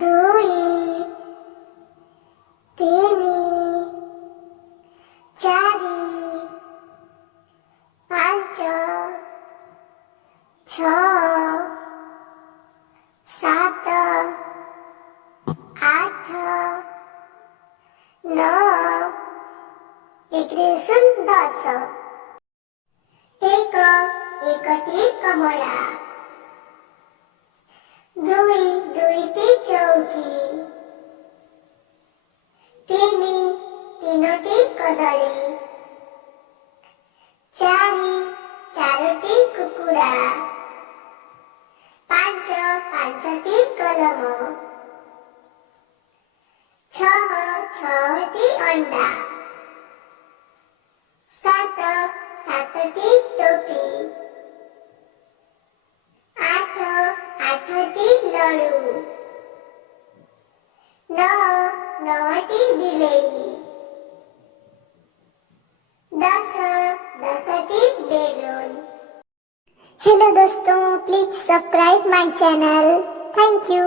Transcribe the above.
ଦୁଇ ତିନି ଚାରି ପାଞ୍ଚ ଛଅ ସାତ ଆଠ ନଅ ଏକରେ ଶୂନ 10 ଏକ ଏକଟି କମଳା ଦୁଇ ଦୁଇଟି ଚୌକି ତିନି ତିନୋଟି କଦଳୀ ଚାରି ଚାରୋଟି କୁକୁଡ଼ା ପାଞ୍ଚ ପାଞ୍ଚଟି କଲମ ଛଅ ଛଅଟି ଅଣ୍ଡା ସାତ ସାତଟି ଟୋପି ଆଠ ଆଠଟି ଲଡ଼ୁ ନଅ ନଅଟି ବିଲେଇ 10 10टी बेलून। हेलो दोस्तों, please subscribe my channel. Thank you.